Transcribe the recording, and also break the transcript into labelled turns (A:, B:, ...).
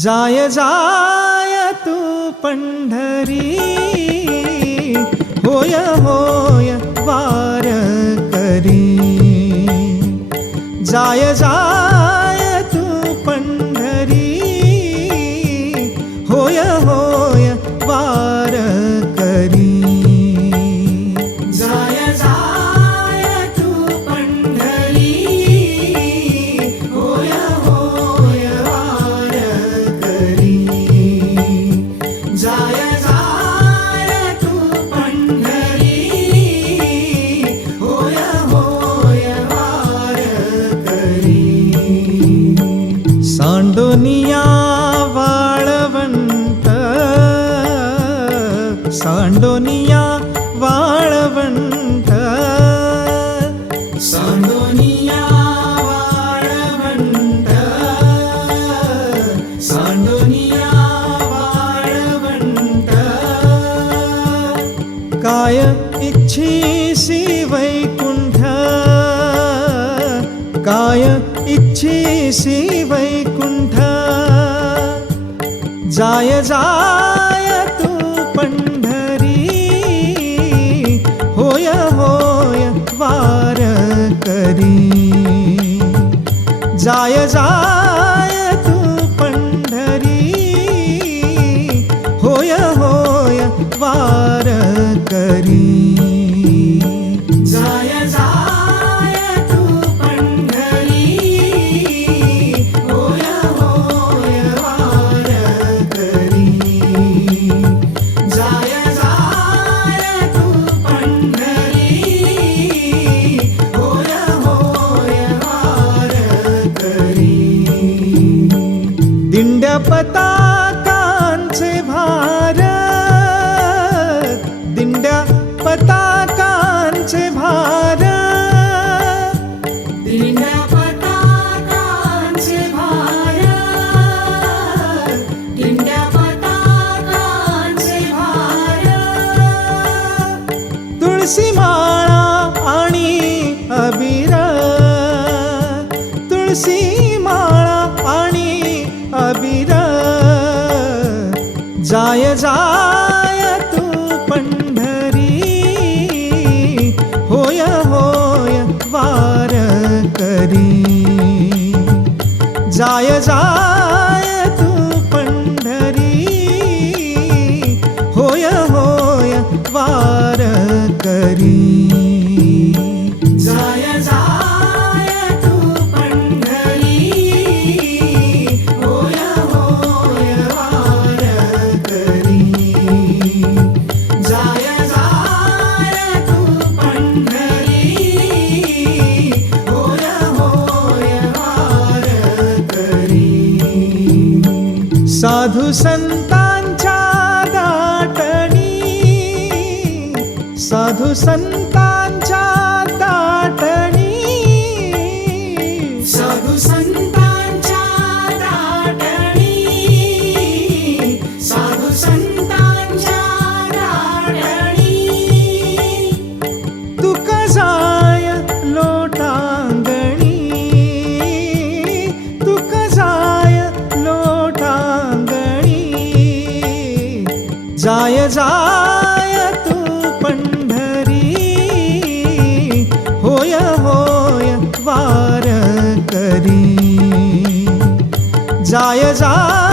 A: जाय जाय तू पंडरी होय होय वार करी। जाय जाय ದುನಿಯಾ ವಾಳವಂತ ಸಾಂಡೋನಿಯಾ ವಾಳವಂತ ಸಾಂಡೋನಿಯಾ ವಾಳವಂತ ಸಾಂಡೋನಿಯಾ ವಾಳವಂತ ಕಾಯ ಇಚ್ಛೆ वैकुंठ जाय जाय तू पंडरी होय होय वार करी जाय जाय पताकांचे भार. दिंड्या पताकांचे भार. दिंड्या पताकांचे भार. दिंड्या पताकांचे भार. तुळशी माळा आणि अबीर. तुळशी जाय जाय तू पंडरी होय होय, वार करी। जाय जाय तू पंढरी। होय होय, वार करी। साधु सन्त दाटी साधु सन्त যায় যায়